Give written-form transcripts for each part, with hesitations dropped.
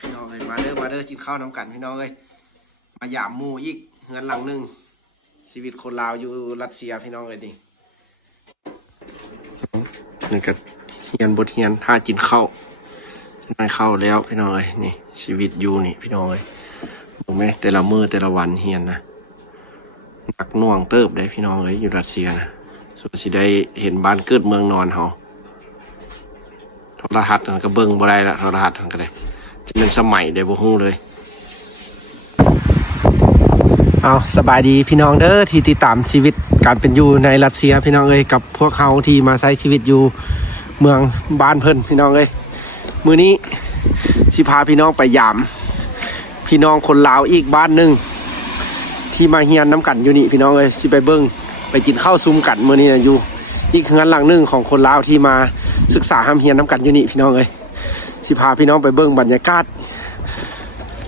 พี่น้องเลยมาเด้อกินข้าวน้ำกันพี่น้องเลยมาหยามหมู่อีกเงินหลังหนึ่งชีวิตคนลาวอยู่รัสเซียพี่น้องเลยนี่ก็เฮียนบทเฮียนถ้ากินข้าวได้ข้าวแล้วพี่น้องเลยนี่ชีวิตอยู่นี่พี่น้องเลยถูกไหมแต่ละมื้อแต่ละวันเฮียนนะหนักหน่วงเติบได้พี่น้องเลยอยู่รัสเซียนะส่วนสิได้เห็นบ้านเกิดเมืองนอนเขาโทรทัศน์มันก็เบิ่งบ่ได้ละโทรทัศน์มันก็ได้จะเป็นสมัยได้บ่ฮู้เลยเอาสบายดีพี่น้องเด้อที่ติดตามชีวิตการเป็นอยู่ในรัสเซียพี่น้องเอ้ยกับพวกเขาที่มาใช้ชีวิตอยู่เมืองบ้านเพิ่นพี่น้องเอ้ยมื้อนี้สิพาพี่น้องไปยามพี่น้องคนลาวอีกบ้านหนึ่งที่มาเฮียนน้ำกันอยู่นี่พี่น้องเอ้ยสิไปเบิ่งไปกินข้าวซุ้มกันมื้อนี้นะอยู่อีกเฮือนหลังหนึ่งของคนลาวที่มาศึกษาห้ามเฮียนน้ำกันอยู่นี่พี่น้องเอ้ยสิพาพี่น้องไปเบิ่งบรรยากาศ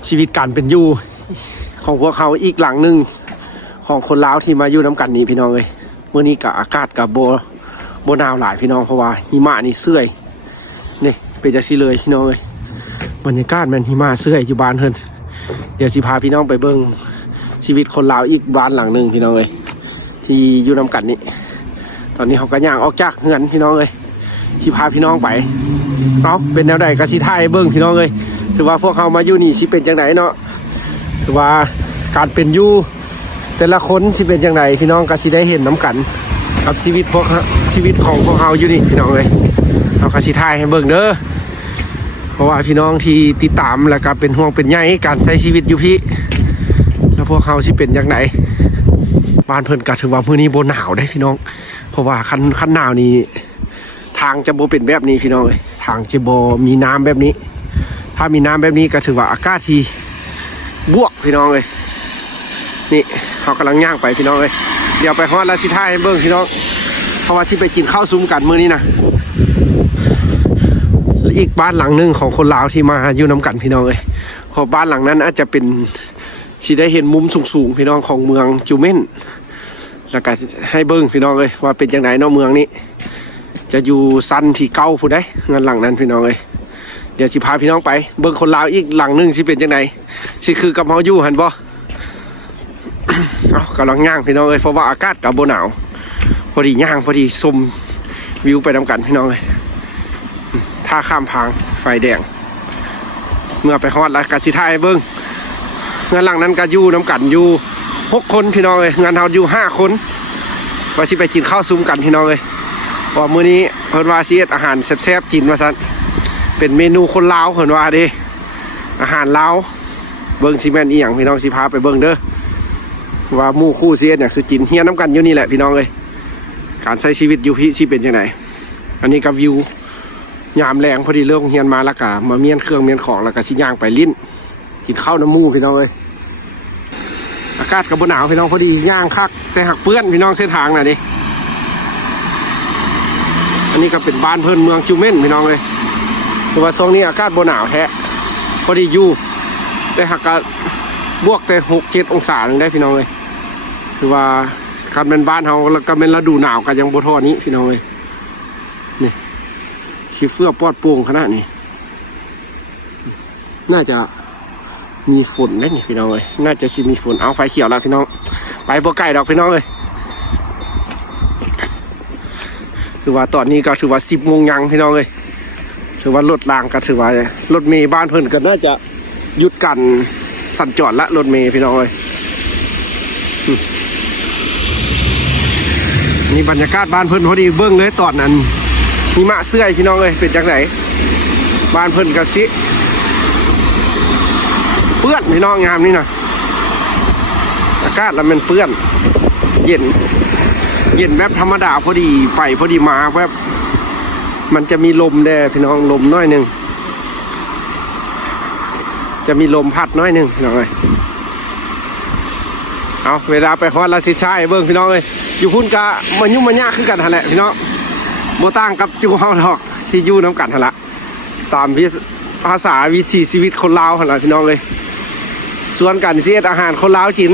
ชีวิตการเป็นอยู่ของพวกเขาอีกหลังหนึ่งของคนลาวที่มาอยู่น้ำกันนี่พี่น้องเอ้ยมื้อนี้กับอากาศกับโบหนาวหลายพี่น้องเพราะว่าหิมะนี่เสื่อยนี่เป็นจังซี่เลยพี่น้องเอ้ยบรรยากาศมันหิมะเสื่อยอยู่บ้านเพิ่นเดี๋ยวสิพาพี่น้องไปเบิ่งชีวิตคนลาวอีกบ้านหลังหนึ่งพี่น้องเอ้ยที่อยู่น้ำกันนี่ตอนนี้เขาก็ย่างออกจากเฮือนพี่น้องเอ้ยสิพาพี่น้องไปเอาเป็นแนวใดก็สิถ่ายเบิ่งพี่น้องเอ้ยถือว่าพวกเขามาอยู่นี่สิเป็นจังไดเนาะถือว่าการเป็นอยู่แต่ละคนสิเป็นจังไดพี่น้องก็สิได้เห็นน้ำกันกับชีวิตของพวกเขาอยู่นี่พี่น้องเอ้ยเอาก็สิถ่ายให้เบิ่งเด้อเพราะว่าพี่น้องที่ติดตามแล้วก็เป็นห่วงเป็นใยการใช้ชีวิตอยู่พี่แล้วพวกเขาสิเป็นจังไดบ้านเพิ่นก็ถือว่ามื้อนี้บ่หนาวได้พี่น้องเพราะว่าคันหนาวนี่ทางจะบ่เป็นแบบนี้พี่น้องเอ้ยทางจะบ่มีน้ำแบบนี้ถ้ามีน้ำแบบนี้ก็ถือว่าอากาศที่บวกพี่น้องเอ้ยนี่เขากำลังย่างไปพี่น้องเอ้ยเดี๋ยวไปฮอดลาสิท่าให้เบิ่งพี่น้องเพราะว่าที่ไปกินข้าวซุ้มกันมื้อนี้นะอีกบ้านหลังนึงของคนลาวที่มาอยู่น้ำกันพี่น้องเอ้ยเพราะบ้านหลังนั้นอาจจะเป็นที่ได้เห็นมุมสูงๆพี่น้องของเมืองจูเม่นแล้วก็ให้เบิ่งพี่น้องเอ้ยว่าเป็นจังไดเนาะเมืองนี้จะอยู่สั้นที่เก่าผู้ใดเงินหลังนั้นพี่น้องเอ้ยเดี๋ยวสิพาพี่น้องไปเบิ่งคนลาวอีกหลังนึงสิเป็นจังไดสิคือกับเฮาอยู่หั่นบ่ เอากำลังย่างพี่น้องเอ้ยเพราะว่าอากาศกับบ่หนาวพอดีย่างพอดีชมวิวไปนำกันพี่น้องเอ้ยท่าข้ามพางไฟแดงเมื่อไปฮอดแล้วก็สิถ่ายเบิ่งเงินหลังนั้นก็อยู่น้ำกันอยู่6คนพี่น้องเอ้ยงานเฮาอยู่5คนว่าสิไปกินข้าวซุ้มกันพี่น้องเอ้ยพอมื้อนี้เพิ่นว่าสิเฮ็ดอาหารแซ่บๆกินว่าซั่นเป็นเมนูคนลาวเพิ่นว่าเด้อาหารลาวเบิ่งสิแม่นอีหยังพี่น้องสิพาไปเบิ่งเด้อว่าหมู่คู่สิเฮ็ดหยังสิกินเฮียนน้ำกันอยู่นี่แหละพี่น้องเอ้ยการใช้ชีวิตอยู่พี่สิเป็นจังไดอันนี้ก็วิวยามแรงพอดีเลิกเฮียนมาแล้วก็มาเมียนเครื่องเมียนของแล้วก็สิย่างไปลิ้นกินข้าวน้ำหมู่พี่น้องเอ้ยอากาศก็บ่หนาวพี่น้องพอดีย่างคักแต่หักเปื้อนพี่น้องเส้นทางน่ะดิอันนี้ก็เป็นบ้านเพิ่นเมืองจูเม่นพี่น้องเอ้ยแต่ว่าช่วงนี้อากาศบ่หนาวแท้พอดีอยู่แต่หักก็บวกแต่6-7 องศานึงได้พี่น้องเลยคือว่าคันเป็นบ้านเฮาแล้วก็เป็นฤดูหนาวก็ยังบ่ทอนี้พี่น้องเลยนี่สิเฟื่อปอดโป่งขนาดนี้น่าจะมีฝนได้นี่พี่น้องเลยน่าจะสิมีฝนเอาไฟเขียวแล้วพี่น้องไปบ่ไกลดอกพี่น้องเลยคือว่าตอนนี้ก็ถือว่า10 โมงยังพี่น้องเลยถือว่ารถรางก็ถือว่ารถเมล์บ้านเพิ่นก็น่าจะหยุดกันสัญจรละรถเมล์พี่น้องเลยนี่บรรยากาศบ้านเพิ่นพอดีเบิ้งเลยตอนนั้นหิมะเสื่อยพี่น้องเลยเป็นจังไหนบ้านเพิ่นกับสิเปื้อนพี่น้องงามนี่นะอากาศแล้วมันเปื้อนเย็นแบบธรรมดาพอดีไปพอดีมาแบบมันจะมีลมแด่พี่น้องลมน้อยนึงจะมีลมพัดน้อยนึงพี่น้องเอ้ยเอาเวลาไปฮอดลาสิชายเบิ่งพี่น้องเอ้ยอยู่พุ่นกะมันยุ่งมันยากขึ้นกันหั่นแหละพี่น้องโบต่างกับจูเฮาดอกที่อยู่น้ำกันหั่นละตามภาษาวิถีชีวิตคนลาวหั่นละพี่น้องเลยส่วนกันเสียดอาหารคนลาวกิน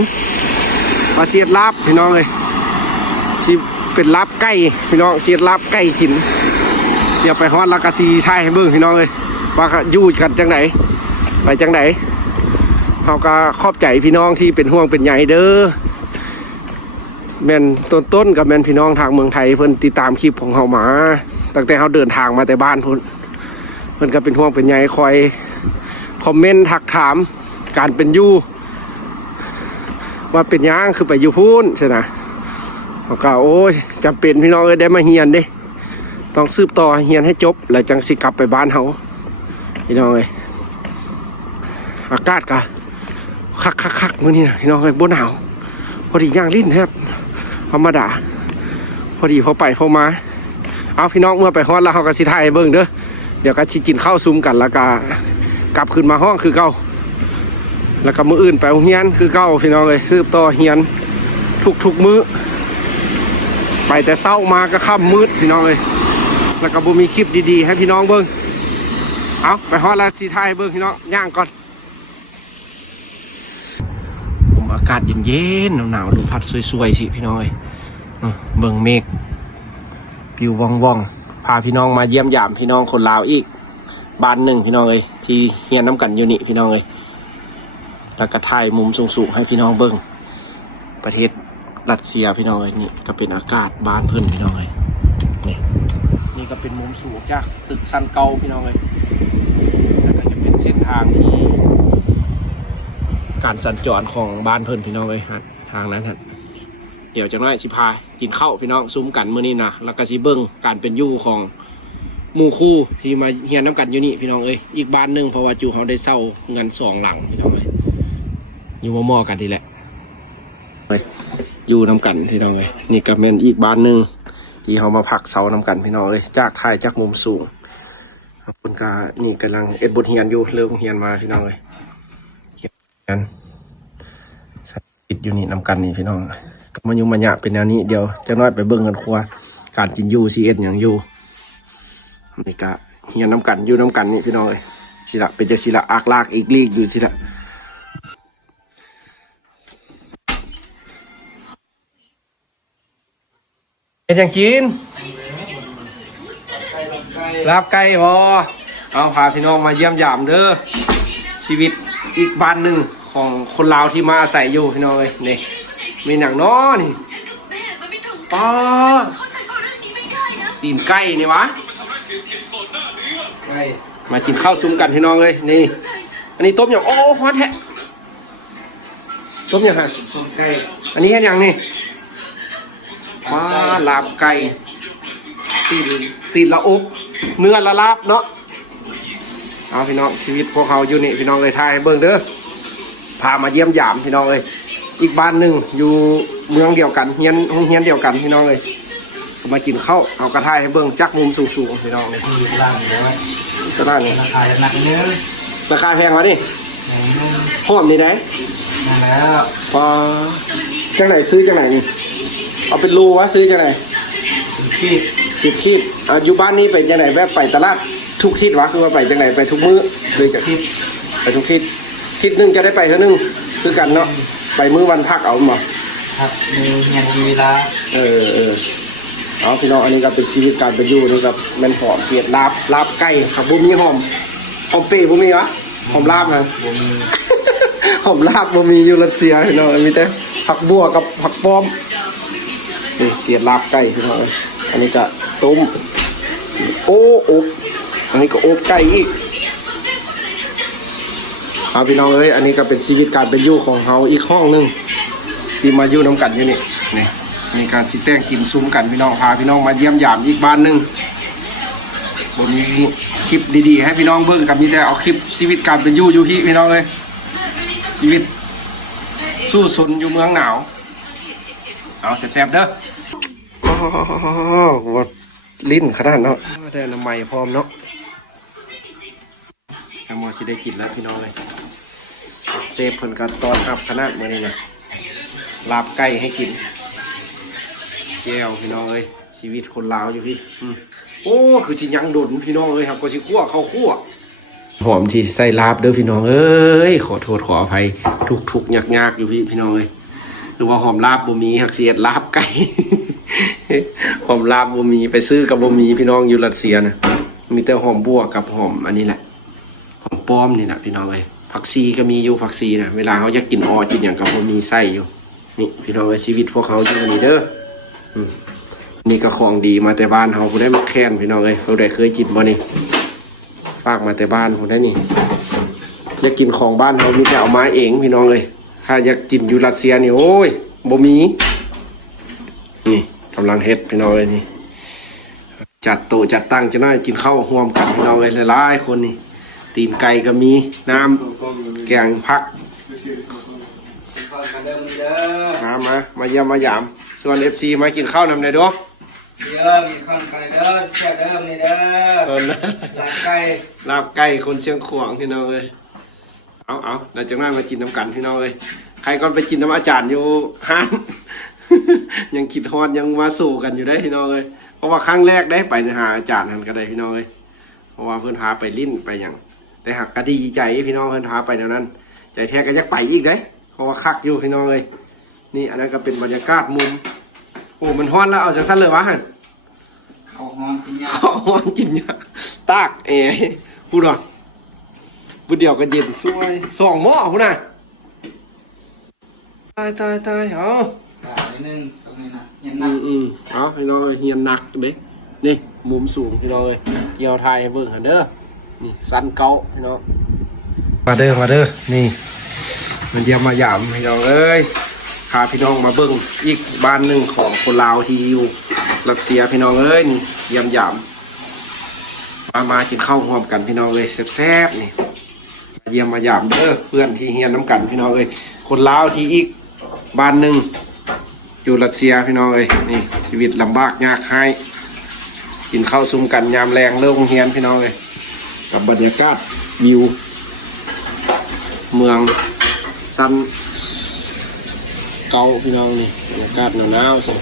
มาเสียดลาบพี่น้องเลยสิเป็นลาบไก่พี่น้องเสียดลาบไก่กินเดี๋ยวไปฮอดลากาซีไทยให้เบิ่งพี่น้องเลยว่าอยู่กันจังไหน ไปจังไหนเขาก็ขอบใจพี่น้องที่เป็นห่วงเป็นใยเด้อแม่นต้นกับแม่นพี่น้องทางเมืองไทยเพิ่นติดตามคลิปของเขามาตั้งแต่เขาเดินทางมาแต่บ้านเพิ่นก็เป็นห่วงเป็นใยคอยคอมเมนต์ทักถามการเป็นอยู่ว่าเป็นยังคือไปอยู่พูนใช่ไหมเขาก็โอ้ยจำเป็นพี่น้องได้มาเฮียนเด้ต้องสืบต่อเฮียนให้จบแล้วจังสิกลับไปบ้านเขาพี่น้องเลยอากาศกะคักมื้อนี้นะพี่น้องเลยบ่หนาวพอดีย่างลิ้นแทบธรรมดาพอดีพอไปพอมาเอาพี่น้องเมื่อไปฮอดแล้วเขาก็สิถ่ายเบิ่งเด้อเดี๋ยวก็สิกินข้าวซุ่มกันแล้วก็กลับขึ้นมาห้องคือเก่าแล้วก็มื้ออื่นไปโรงเรียนคือเก่าพี่น้องเลยสืบต่อเฮียนทุกมื้อไปแต่เช้ามาก็ค่ำมืดพี่น้องเลยแล้วก็บ่มีคลิปดีๆให้พี่น้องเบิ่งเอาไปฮอดแล้วสิถ่ายเบิ่งพี่น้องย่างก่อนอากาศเย็นๆหนาวๆลมพัดสวยๆสิพี่น้องเอ้ยเบิ่งเมฆปิวว่องๆพาพี่น้องมาเยี่ยมยามพี่น้องคนลาวอีกบ้านหนึ่งพี่น้องเอ้ยที่เฮียนน้ำกันอยู่นี่พี่น้องเอ้ยแล้วก็ถ่ายมุมสูงๆให้พี่น้องเบิ่งประเทศรัสเซียพี่น้องเอ้ยนี่ก็เป็นอากาศบ้านเพิ่นพี่น้องเอ้ยนี่ก็เป็นมุมสูงจากตึกซันเก่าพี่น้องเอ้ยแล้วก็จะเป็นเส้นทางที่การสัญจรของบ้านเพิ่นพี่น้องเลยฮะทางนั้นฮะเดี๋ยวจะน้อยสิพากินข้าวพี่น้องซุ้มกันมื้อนี้นะแล้วก็สิเบิ่งการเป็นอยู่ของหมู่คู่ที่มาเฮียนน้ำกันอยู่นี่พี่น้องเอ้ยอีกบ้านหนึ่งเพราะว่าจูเขาได้เช่าเงิน2 หลังพี่น้องเอ้ยอยู่มอกันทีแหละอยู่น้ำกันพี่น้องเอ้ยนี่ก็เป็นอีกบ้านหนึ่งที่เขามาพักเช่าน้ำกันพี่น้องเอ้ยจากถ่ายจากมุมสูงคุณกานี่กำลังเอ็ดบทเฮียนอยู่เริ่มเฮียนมาพี่น้องเอ้ยกันติดอยู่นี่นำกันนี่พี่น้องก็มายุ่งมาหยะเป็นแนวนี้เดี๋ยวจะน้อยไปเบิ่งกันครัวการกินยูซีเอ็ดอย่างยูนี่ก็เฮียน้ำกันอยู่น้ำกันนี่พี่น้องเลยสิละเป็นจะสิละอักลากอีกลีกอยู่สิละเป็นอย่างกินลาบไก่พอเอาพาพี่น้องมาเยี่ยมยามเด้อชีวิตอีกบ้านหนึ่งของคนลาวที่มาอาศัยอยู่พี่น้องเลยนี่มีหนังน้อนี่ป้าตีนไก่นี่วะมากินข้าวซุ้มกันพี่น้องเลยนี่อันนี้ต้มอย่างโอ้ฮอตแฮะต้มอย่างฮะอันนี้แค่อย่างนี่ป้าลาบไก่ตีนละอุบเนื้อละลาบเนาะเอาพี่น้องชีวิตพวกเขาอยู่นี่พี่น้องเลยทายเบิ่งเด้อพามาเยี่ยมยามพี่น้องเลยอีกบ้านหนึ่งอยู่เมืองเดียวกันเฮียนห้องเฮียนเดียวกันพี่น้องเลยก็มากินข้าวเอากระทายให้เบิ่งจักมุมสูงๆพี่น้องเลยก็ได้นี่ราคาหนักเนื้อราคาแพงวะนี่หอมนี่ได้แล้วพอจังไหนซื้อจังไหนนี่เอาเป็นรูวะซื้อจังไหน10 ขีดอยู่บ้านนี้ไปจังไหนแบบไปตลาดทุกทิศวะคือว่าไปจังไหนไปทุกมื้อเลยจะไปทุกทิศนึงจะได้ไปเท่านึงคือกันเนาะไปมื้อวันพักเอาหมดครับมีเงินมีเวลาเอาพี่น้องอันนี้ก็เป็นชีวิตการไปอยู่นี่ครับมันหอมเสียดลาบไก่ครับบุมีหอมเปรี้ยวบุมีวะหอมลาบนะหอมลาบบุมีอยู่รัสเซียพี่น้องมีแต่ผักบัวกับผักป้อมนี่เสียดลาบไก่พี่น้องอันนี้จะต้มอบอันนี้ก็อบไก่อีกเอาพี่น้องเอ้ยอันนี้ก็เป็นชีวิตการเป็นอยู่ของเขาอีกห้องนึงที่มาอยู่น้ำกันอยู่นี่ในการสิแต้งกินซุ้มกันพี่น้องพาพี่น้องมาเยี่ยมยามอีกบ้านนึงบนนี้คลิปดีๆให้พี่น้องเบิ่งกับมีแต่เอาคลิปชีวิตการเป็นอยู่พี่น้องเลยชีวิตสู้สนอยู่เมืองหนาวเอาแซ่บๆเด้อวัดลิ้นขนาดเนาะได้น้ำใหม่พร้อมเนาะแอมมอสิได้กินแล้วพี่น้องเลยเซฟเพิ่นกันตอนรับขนาดมื้อนี้นะลาบไก่ให้กินแก้วพี่น้องเลยชีวิตคนลาวอยู่พี่โอ้คือสิยังโดนพี่น้องเลยครับก็สิคั่วข้าวคั่วหอมที่ใส่ลาบเด้อพี่น้องเอ้ยขอโทษขออภัยทุกยากๆอยู่พี่น้องเลยหรือว่าหอมลาบบ่มีหักเสียดลาบไก่หอมลาบบ่มีไปซื้อกับบ่มีพี่น้องอยู่รัสเซียนะมีแต่หอมบัวกับหอมอันนี้แหละหอม ป้อมนี่นะพี่น้องเอ้ยผักซีก็มีอยู่ผักซีนะเวลาเขาอยากกินออกินอย่างก็บ่มีไส้อยู่นี่พี่น้องเอ้ยชีวิตพวกเขาอยู่นี่เด้อนี่ก็ของดีมาแต่บ้านเขาผู้ได้มาแค้นพี่น้องเอ้ยผู้ได้เคยกินบ่นี่ฝากมาแต่บ้านผู้ได้นี่อยากกินของบ้านเขามีแต่เอามาเองพี่น้องเอ้ยถ้าอยากกินอยู่รัสเซียนี่โอ้ยบ่มีนี่กำลังเฮ็ดพี่น้องเอ้ยนี่จัดโต๊ะจัดตั้งจะน่ากินข้าวร่วมกันพี่น้องเอ้ยหลายๆคนนี่ตีนไก่ก็มีน้ำแกงผักมาเยี่ยมมายามส่วน FC มากินข้าวนำในด้วยเด้อมีข้าวกันเด้อแช่เด้อนี่เด้อลาบไก่คนเชียงขวางพี่น้องเลยเอาเราจะน่ามากินน้ำกันพี่น้องเลยใครก่อนไปกินน้ำอาจารย์อยู่ห้าน ยังคิดฮอดยังมาสู่กันอยู่ได้พี่น้องเลยเพราะว่าครั้งแรกได้ไปหาอาจารย์นั่นก็ได้พี่น้องเลยเพราะว่าเพื่อนพาไปลิ้นไปอย่างแต่หากก็ดีใจพี่น้องเพื่อนพาไปแนวนั้นใจแท้ก็อยากไปอีกได้เพราะว่าคักอยู่พี่น้องเลยนี่อันนั้นก็เป็นบรรยากาศมุมโอ้มันฮ้อนแล้วเอาจากสั้นเลยวะฮะข้าวฮ้อนกินยาข้าวฮ้อนกินยาตากพูดหรอพูดเดียวก็เย็นสวย2 หม้อพูดนะตายเอานึงสองนี่นะเย็นหนักเอาพี่น้องเฮียนหนักเด้นี่มุมสูงพี่น้องเลยเกี่ยวไทยเบิ่งหันเด้อนี่สันเก่าพี่น้องมาเด้อนี่มันเยี่ยมมายามพี่น้องเอ้ยพาพี่น้องมาเบิ่งอีกบ้านหนึ่งของคนลาวที่อยู่รัสเซียพี่น้องเอ้ยนี่เยี่ยมยามมากินข้าวร่วมกันพี่น้องเลยแซ่บๆนี่เยี่ยมมายามเด้อเพื่อนที่เฮียนน้ำกันพี่น้องเอ้ยคนลาวที่อีกบ้านหนึ่งอยู่รัสเซียพี่น้องเอ้ยนี่ชีวิตลำบากยากให้กินข้าวซุ่มกันยามแรงเลิกโรงเรียนพี่น้องเลยกับบรรยากาศวิวเมืองซันเกาพี่น้องนี่บรรยากาศหนาวๆสิ